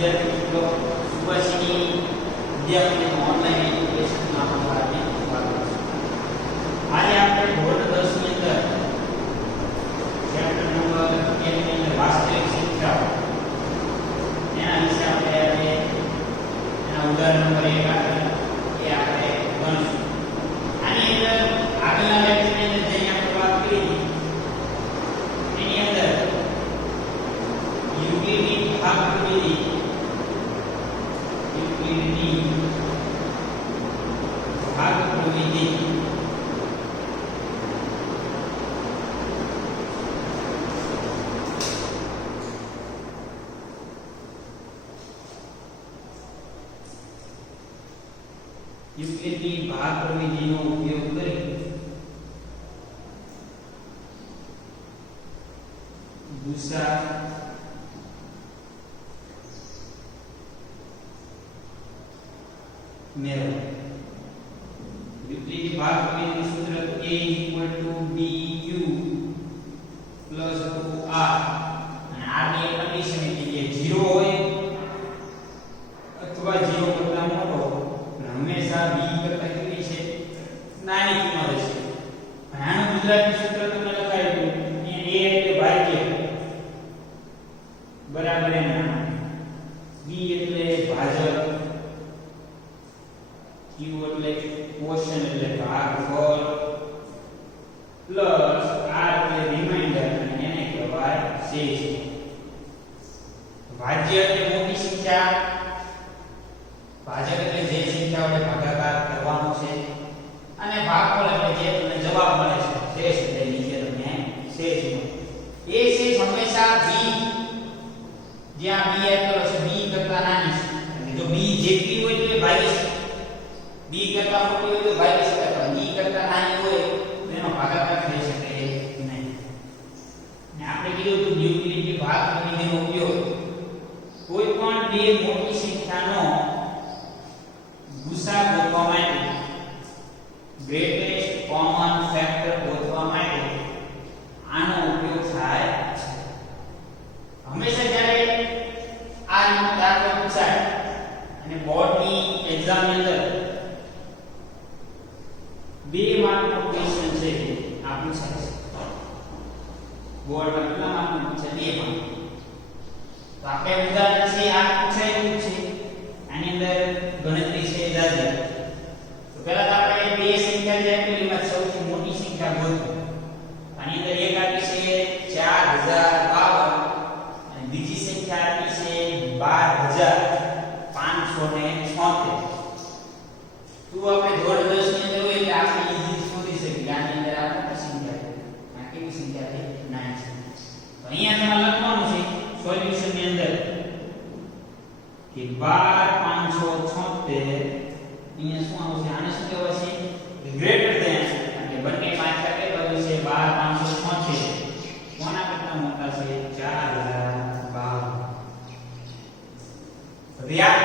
વિદ્યાર્થી મિત્રો સુભાષિની વિદ્યાર્થીઓ ઓનલાઈન એજ્યુકેશનમાં આપને સ્વાગત છે. આજે આપણે ધોરણ 10 ની અંદર ચેપ્ટર નંબર 1 ની અંદર વાસ્તવિક સંખ્યાઓ એના વિશે આપણે આજે એના ઉદાહરણ નંબર 1 આપણે ગણશું. આની અંદર આગળના લેક્ચરની અંદર જે આપણે વાત કરી એની અંદર યુક્લિડની ભાગપ્રવિધિ યુક્લિડની ભાગપ્રવિધિનો ઉપયોગ કરી ગુસા મેળવો. યુક્લિડની ભાગપ્રવિધિનું સૂત્ર a = bq + 2r અને r ની કન્ડિશન એટલે કે 0 હોય અથવા 0 કરતા મોટો હંમેશા b કરતા કેટલી છે નાની કિંમત હશે. અને આનું ગુજરાતી સૂત્ર તમને લખાયેલું છે a એટલે ભાગ્ય બરાબર એના b એટલે ભાજક q એટલે ક્વોશન્ટ એટલે ભાગફળ પ્લસ r એટલે રિમાઇન્ડર અને એને કહેવાય શેષ. ભાજ્ય એટલે મોટી સંખ્યા, ભાજક એટલે જે સંખ્યા વડે ભાગાકાર કરવાનો છે, અને ભાગફળ એટલે જે તમને જવાબ મળે છે. શેષ એટલે નીચે તમને શેષ મળે. એ શેષ હંમેશા b જ્યાં b આપેલો છે b કરતા નાની છે. એટલે જો b જેટલી હોય તો એ ભાગી શકે, b કરતા મોટી હોય તો ભાગી શકે, પણ b કરતા નાની હોય તો એનો ભાગાકાર થઈ શકે નહીં. ને આપણે કીધું હતું યુક્લિડની ભાગપ્રવિધિનો ઉપયોગ કોઈ પણ બે મોટી સંખ્યાનો ગુસા ગોતવા માટે, ગ્રેટેસ્ટ કોમન ફેક્ટર ગોતવા માટે આનો ઉપયોગ થાય છે. હંમેશા જ્યારે આ રીતનો દાખલો પૂછાય અને બોર્ડની એક્ઝામની અંદર 2 માર્કનો ક્વેશ્ચન છે આ પૂછાય છે. બોર્ડમાં કેટલા માર્કનો પૂછાય? 2 માર્ક. તો આપણે ઉદાહરણ છે આ પૂછાયેલું છે. આની અંદર ગણતરી છે જાજી. તો પહેલા તો આપણે બે સંખ્યા જે આપેલી એમાં સૌથી મોટી સંખ્યા ગોતો. આની અંદર એક આપી છે 4052 અને બીજી સંખ્યા આપી છે 12576. તો આપણે ધોરણ 10 ની અંદર હોય એટલે આપણે ઈઝી શોધી શકીએ. આની અંદર આપણે સંખ્યા આ કેવી સંખ્યા છે? 9 છે. તો અહીંયા તમારે લખવાનું છે સોલ્યુશન ની અંદર કે 12576 અહીંયા શું આવશે? આને શું કહેવાય છે? Greater than. એટલે બંને પાછા કઈ બાજુ છે? 12576 કોના કરતા મોટા છે? 4052. યાદ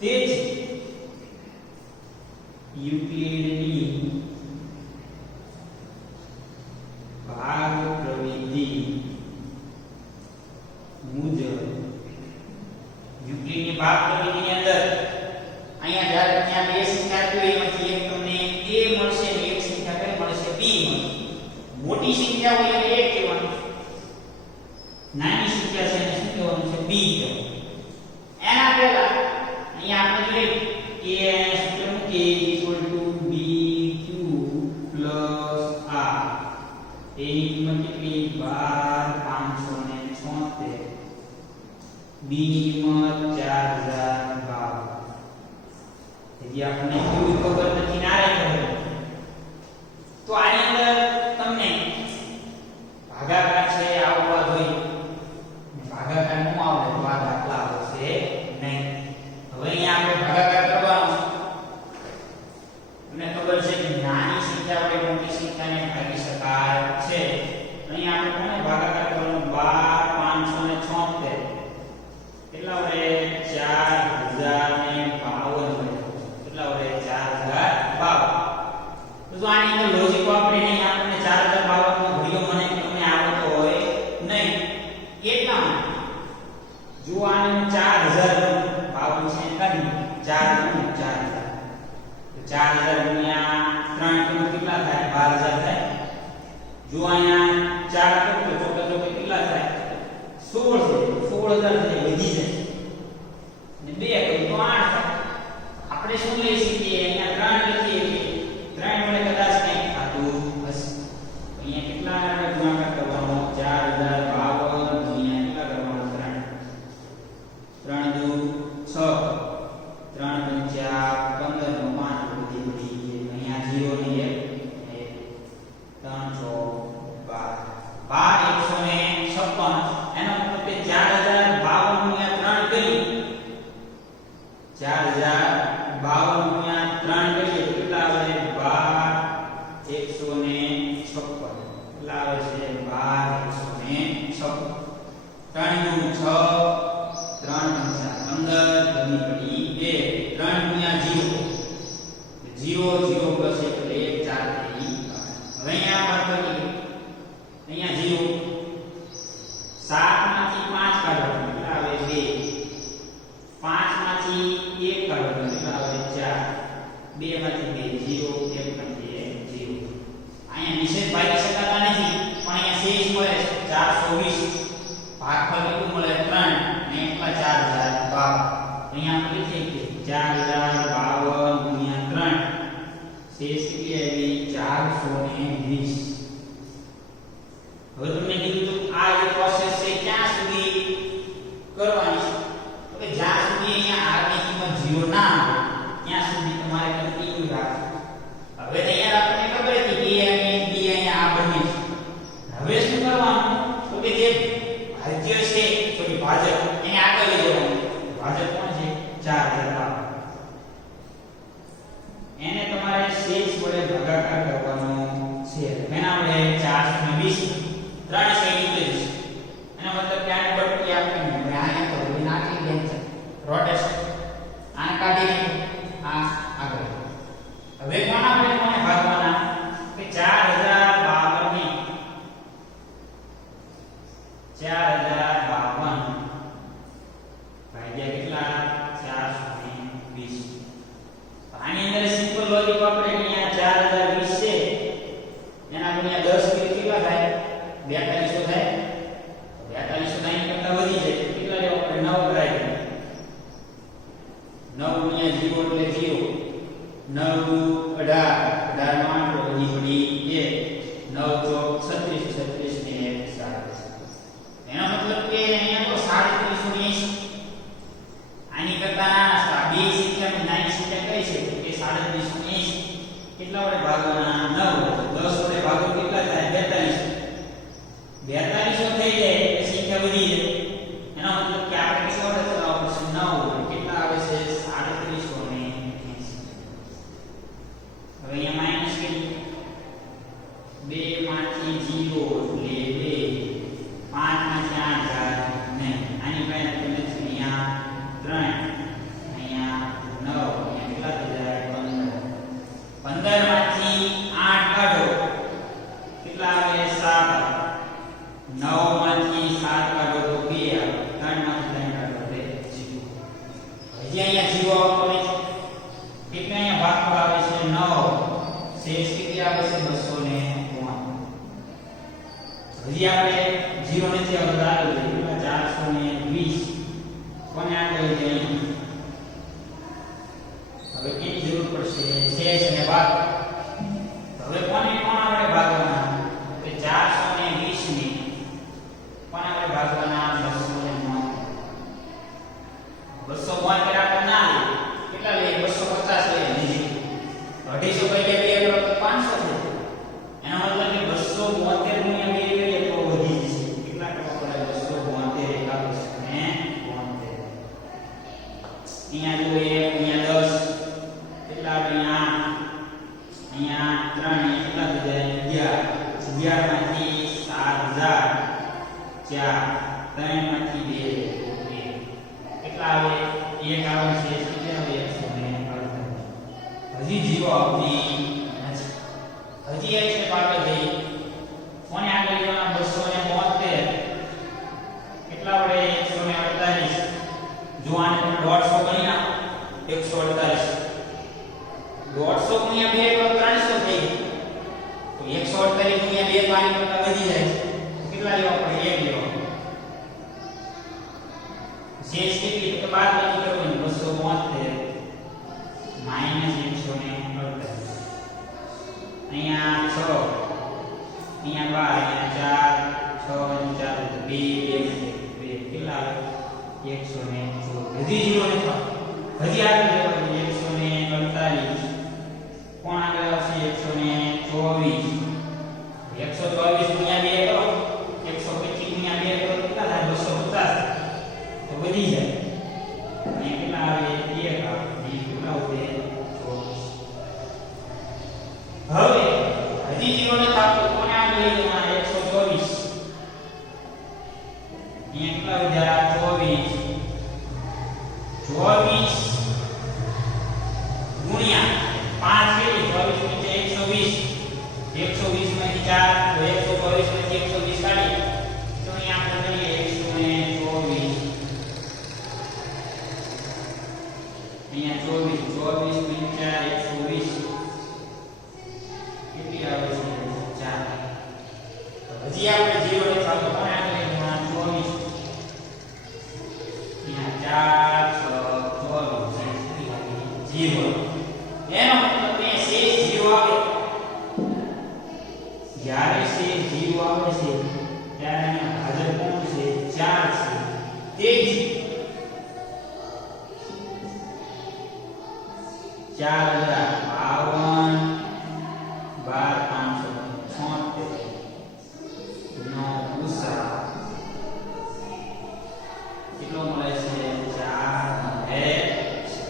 તે જ યુક્લિડની ભાગપ્રવિધિ મુજબ યુક્લિડની ભાગપ્રવિધિની અંદર અહીંયા જ્યારે ત્યાં બે સંખ્યા આપી એમાંથી એક તમને a મળશે અને એક સંખ્યા કઈ મળશે? b મળશે. મોટી સંખ્યા હોય એટલે a કહેવાનું, નાની સંખ્યા છે એને શું કહેવાનું છે? b કહેવાનું. એના પહેલા અહીંયા આપણે જોઈએ કે સૂત્ર મૂકીએ = bq + r. એની કિંમત કેટલી? 12576. b ની કિંમત 4052. હજી આપણને q ખબર નથી ને r ખબર. તો આની અંદર તમને ભાગાકાર છે આવવા જોઈએ. ભાગાકાર ન આવડે તો આ દાખલા આવશે નહીં. હવે અહીંયા આપણે ભાગાકાર કરવાનો છે. તમને ખબર છે કે નાની સંખ્યા વડે મોટી સંખ્યાને ભાગી શકાય છે. અહીંયા આપણે કોને ભાગાકાર કરવાનો? 12576 કેટલા વડે? 4052 વડે. કેટલા વડે? 4052. તો જો આની અંદર લોજિક વાપરીને આપણને 4052 નો ઘડિયો મને તમને આવડતો હોય નહીં. એટલા માટે જો આ જો અહીંયા 4 કરતો ચોકા ચોકે કેટલા થાય 16 છે 16000 થાય વધી જાય અને 2 કરીએ તો 8 થાય આપણે શું લઈ શકીએ અહીંયા 3 લખીએ કે 3 વડે કદાચ કંઈક થતું હશે અહીંયા કેટલા આપણે ગુણાકાર કરવાનો 4052 ગુણ્યા કેટલા કરવાનો 3 દુ 6 3 પંચા 15 નો 5 બધી અહીંયા 0 ની 1 3 6 12 156 એનો મતલબ કે 4052 ગુણ્યા 3 કરી 4052 ગુણ્યા 3 કરીએ તો કેટલા આવે 12156 કેટલા આવે છે 12156 3 દુ 6 3 પંચા 15 ઘણી પડી 2 3 ગુણ્યા 0 0 પ્લસ 1 એટલે 1 4 થઈ હવે અહીંયા બાદ કરીએ અહીંયા 0 7 માંથી 5 કાઢો કેટલા આવે 2 5 માંથી 1 કાઢો કેટલા આવે 4 2 માંથી 2 0 1 માંથી 0 અહીંયા નિષેધ ભાગી શકાતા નથી પણ અહીંયા શેષ મળે છે 420 ભાગફળ કેટલું મળે 3 અને એકલા 4052 અહીંયા આપણે લખીએ કે 4052 ગુણ્યા 3 શેષ કેટલી આવી 420 હવે તમને કીધું તો આ જે પ્રોસેસ છે ક્યાં સુધી કરવાની છે હવે જ્યાં સુધી અહીંયા r ની કિંમત 0 ના આવે ત્યાં સુધી તમારે કન્ટિન્યુ રાખવું હવે અહીંયા આપણને ખબર હતી a અને b અહીંયા આ બંને છે હવે શું કરવાનું તો કે જે ભાજ્ય છે સોરી ભાજક એને આગળ લઈ જવાનું ભાજક કોણ છે 4000 એને તમારે શેષ વડે ભાગાકાર કરવાનો છે એના વડે 420 3 શ્રેણી કરી એનો મતલબ કે આને બટકી આપવાની અહીંયા તો હવે નાખી દે છે રોટેશન આને કાઢી આ આગળ હવે કોણ આપણે કોને ભાગવાના કે 4052 ની 4052 ભાગ્યા કેટલા 420 આની અંદર સિમ્પલ લોજિક વાપરે કે અહીંયા 4020 છે એના ગુણ્યા 10 કરી કેટલા થાય 4200 થાય 4200 થાય કરતા વધી જાય કેટલા લેવા પડે 9 કરાય 9 ગુણ્યા 0 એટલે 0 9 18 18 નો 8 વધી પડી 1 9 ચોક 36 36 ને 1 37 એનો મતલબ કે અહીંયા તો 3780 આની કરતા નાના બે સંખ્યા નાની સંખ્યા કઈ છે કે 3780 કેટલા વડે ભાગવાના 9 10 વડે ભાગો કેટલા થાય 4200 થઈ જાય એટલે સંખ્યા વધી જાય એનો મતલબ કે આપણે કેટલા વડે ચલાવવું પડશે 9 કેટલા આવે છે 3780 હવે અહીંયા માઈનસ કરી 2 માંથી 0 એટલે 2 5 માંથી 8 ને આની પહેલા તમે અહીંયા 3 અહીંયા 9 અહીંયા કેટલા થઈ જાય 15 માંથી 8 કાઢો કેટલા આવે 7 9 માંથી 7 કાઢો તો 2 આવે 3 માંથી 3 કાઢો તો 0 હજી અહીંયા 0 આવતો નથી એટલે અહીંયા ભાગફળ આવે છે 9 શેષ કેટલી આવે છે 205 હજી આપણે 0 નથી આવતો આગળ જઈએ 420 કોને આગળ લઈ જઈએ હવે કેની જરૂર પડશે શેષ અને ભાગ હવે કોને કોણ આપણે ભાગવાના કે 420 ની કોને આપણે ભાગવાના 272 આપણે ના લે કેટલા લે 250 લે નજીક 250 ભાગ્યા 2 એટલે 500 છે એનો મતલબ કે 272 ગુણ્યા 2 કરીએ તો વધી જશે કેટલા ટકા પડે 272 એકાદશ ને 72 અહીંયા જો 1 અહીંયા 10 કેટલા અહીંયા 3 કેટલા થઈ જાય 11 માંથી 7000 4 3 માંથી 2 કેટલા આવે 1 આવે છે કેટલા આવે 118 હજી 0 આવતી નથી હજી એક સ્ટેપ આગળ જઈ કોને આગળ જવાના 272 કેટલા વડે 148 જો આને 150 ગણી નાખો 148 150 ગુણ્યા 2 એટલે 300 થઈ તો 148 ગુણ્યા 2 પાણી કરતા વધી જાય છે. કેટલા લેવા પડે? 1 લેવા. શેષ કેટલી? તો બાદ બાકી કરવાની 272 માઈનસ 148. અહીંયા 6, અહીંયા 12, અહીંયા 4, 6 4 2 કેટલા આવે? 114. હજી 0 ને 6 હજી આગળ જવાનું 148. કોણ આગળ આવશે? 124. 124 ગુણ્યા 2 કરો, 125 ગુણ્યા 2 કરો, કેટલા થાય? 250. તો વધી જાય. અને કેટલા આવે? 1 આવે. કેટલા ઉડે? 24. હવે હજી 0 ને થાતો કોને આગળ લઈ જવાના? 124. અહીંયા કેટલા વધ્યા? 24 ગુણ્યા 5 કેટલી? 24 નીચે 120 માંથી 4 તો 124 માંથી 120 કાઢી તો અહીંયા આપણે કરીએ 124. અહીંયા 24 ગુણ્યા 120 કેટલી આવે છે? 4. હજી આપણે 0 ને થાતો કોને આગળ લઈ જવાના? 24. અહીંયા 4 6 24 0. એનો મતલબ એ શેષ 0 આવે. જ્યારે શેષ 0 આવે છે ત્યારે એનો ભાજક કોણ છે? 4 છે. તે જ 4052 12576 નો ગુસા કેટલો મળે છે? 4 મળે છે.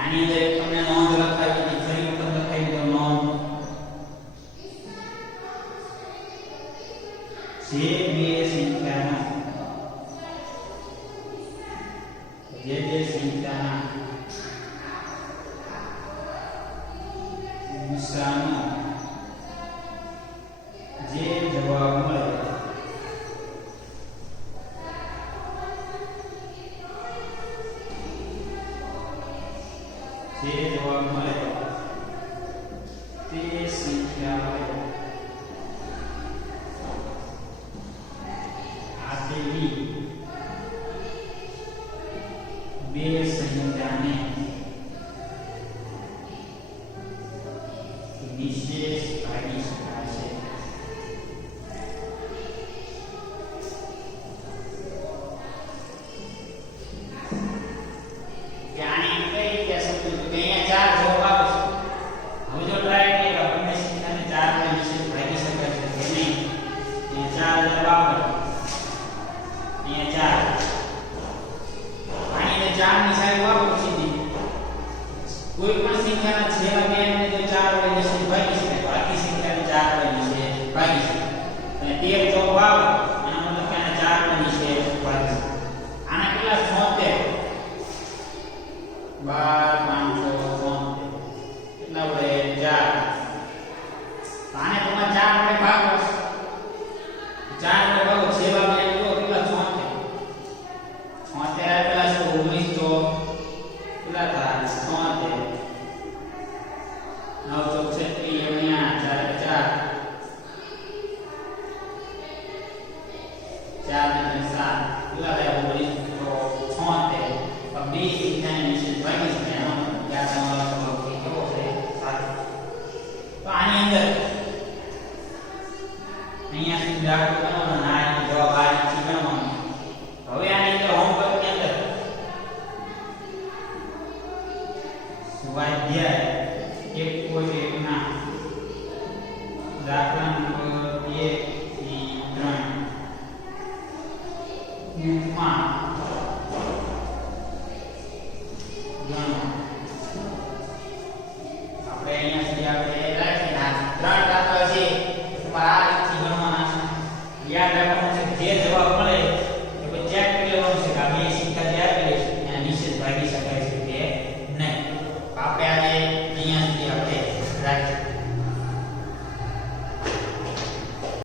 આની અંદર તમને નોંધ લખાવી હતી, ફરી વખત લખાવી દો નોંધ. જે બે સંખ્યાના ગુસાનો જે જવાબ મળે તે સંખ્યા આપેલી બે સંખ્યાને નિશેષ ભાગી શકાશે. કોઈ પણ સંખ્યાના છેલ્લા બે અંકને જો 4 વડે નિશ્ચિત ભાગી શકાય, બાકી સંખ્યાને 4 વડે નિશ્ચિત ભાગી શકાય. અને 13 ચોક વાવ એનો મતલબ કે આને 4 વડે નિશ્ચિત ભાગી શકાય. આના કેટલા 76 12 573 કેટલા વડે 4. આને તમારે 4 વડે ભાગો, 4 વડે ભાગો છેલ્લા બે અંક કેટલા 76 પેલા શું 19 તો કેટલા થાય 76 9 ચોક 36 અહીંયા 4 4 ને 7 કેટલા થાય 19 તો 76. अब 20 સંખ્યાને નિશ્ચિત ભાગી શકાય. એનો યાદ તમારો જવાબ કેવો છે? 7. તો આની અંદર અહીંયા સુધી દાખલો ગણવાનો અને આનો જવાબ આ રીતથી ગણવાનો. હવે આની અંદર હોમવર્કની અંદર સ્વાધ્યાય 1 ના દાખલા નંબર 1 થી 3 માં ગણો. આપણે અહીંયા સુધી આપણે રાખીએ. આ 3 દાખલા છે તમારા